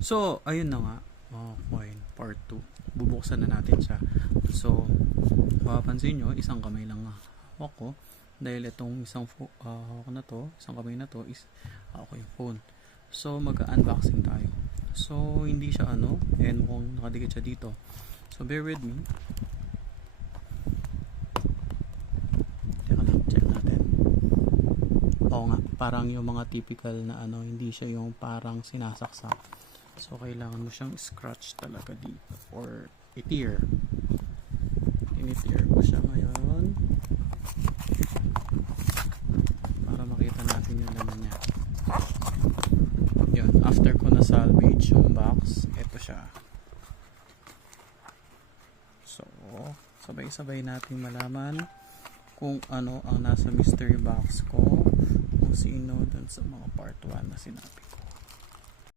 So, ayun na nga. Coin part 2. Bubuksan na natin siya. So, mapapansin nyo, isang kamay lang hawak ko. Dahil itong hawak na to, isang kamay na to is ako yung phone. So, mag-unboxing tayo. So, hindi siya and mukhang nakadikit siya dito. So, bear with me. Teka lang, check natin. Oo nga, parang yung mga typical na hindi siya yung parang sinasaksak. So, kailangan mo siyang scratch talaga dito or i-tear. Ini-tear ko siya ngayon para makita natin yung laman niya. Yun, after ko na salvage yung box, ito siya. So, sabay-sabay natin malaman kung ano ang nasa mystery box ko, kung sino dun sa mga part 1 na sinabi.